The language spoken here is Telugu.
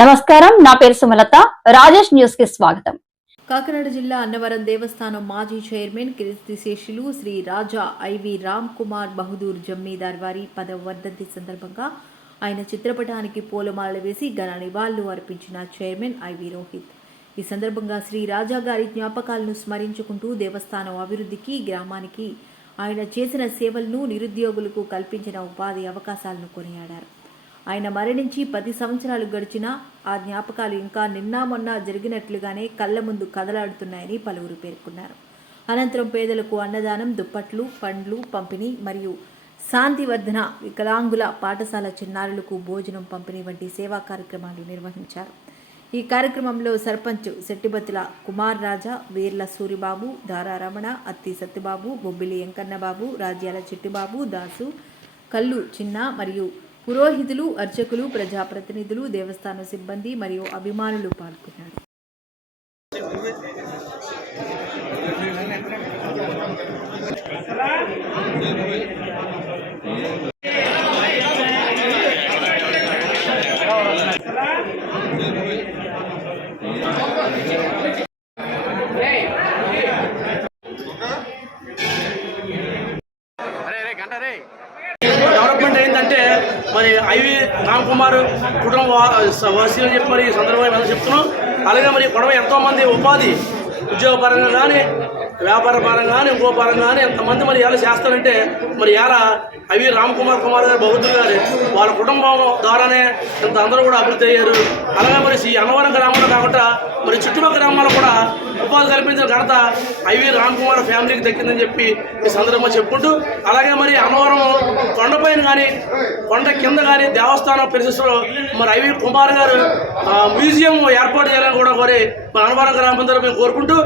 నమస్కారం నా పేరు సుమలత. రాజేష్ న్యూస్కి స్వాగతం. కాకినాడ జిల్లా అన్నవరం దేవస్థానం మాజీ చైర్మన్ కీర్తిశేషులు శ్రీ రాజా ఐవి రామ్ కుమార్ బహదూర్ జమ్మీదార్ వారి పదవ వర్ధంతి సందర్భంగా ఆయన చిత్రపటానికి పూలమాలలు వేసి ఘన నివాళులు అర్పించిన చైర్మన్ ఐవి రోహిత్. ఈ సందర్భంగా శ్రీ రాజా గారి జ్ఞాపకాలను స్మరించుకుంటూ దేవస్థానం అభివృద్ధికి గ్రామానికి ఆయన చేసిన సేవలను నిరుద్యోగులకు కల్పించిన ఉపాధి అవకాశాలను కొనియాడారు. ఆయన మరణించి పది సంవత్సరాలు గడిచినా ఆ జ్ఞాపకాలు ఇంకా నిన్న మొన్న జరిగినట్లుగానే కళ్ళ ముందు కదలాడుతున్నాయని పలువురు పేర్కొన్నారు. అనంతరం పేదలకు అన్నదానం దుప్పట్లు పండ్లు పంపిణీ మరియు శాంతివర్ధన వికలాంగుల పాఠశాల చిన్నారులకు భోజనం పంపిణీ వంటి సేవా కార్యక్రమాలు నిర్వహించారు. ఈ కార్యక్రమంలో సర్పంచ్ శెట్టిబతుల కుమార్ రాజా వీర్ల సూరిబాబు దారా రమణ అత్తి సత్యబాబు బొబ్బిలి వెంకన్నబాబు రాజ్యాల చెట్టిబాబు దాసు కల్లు చిన్న మరియు పురోహితులు అర్చకులు ప్రజాప్రతినిధులు దేవస్థాన సిబ్బంది మరియు అభిమానులు పాల్గొన్నారు. డెవలప్మెంట్ అంటే మరి ఐవి రామ్ కుమార్ కుటుంబ వాసి అని చెప్పి మరి సందర్భంగా చెప్తున్నాం. అలాగే మరి ఈ గొడవ ఎంతోమంది ఉపాధి ఉద్యోగ పరంగా కానీ వ్యాపార పరంగా కానీ ఇంకో పరంగా కానీ ఎంతమంది మరి ఎలా చేస్తారంటే మరి ఎలా అవి రామ్ కుమార్ కుమార్ గారు బౌద్ధులు గారు వాళ్ళ కుటుంబం ద్వారానే ఇంత అందరూ కూడా అభివృద్ధి అయ్యారు. అలాగే మరి ఈ అన్నవరం గ్రామంలో కాకుండా మరి చుట్టుపక్కల గ్రామాలు కూడా ఉపాధి కల్పించిన ఘనత ఐవి రామ్ కుమార్ ఫ్యామిలీకి దక్కిందని చెప్పి ఈ సందర్భంగా చెప్పుకుంటూ అలాగే మరి అనవరం కొండపైన కానీ కొండ కింద కానీ దేవస్థానం పరిశిస్తులో మరి ఐవి కుమార్ గారు మ్యూజియం ఏర్పాటు చేయాలని కూడా కోరి మన అన్నవరం గ్రామం మేము కోరుకుంటూ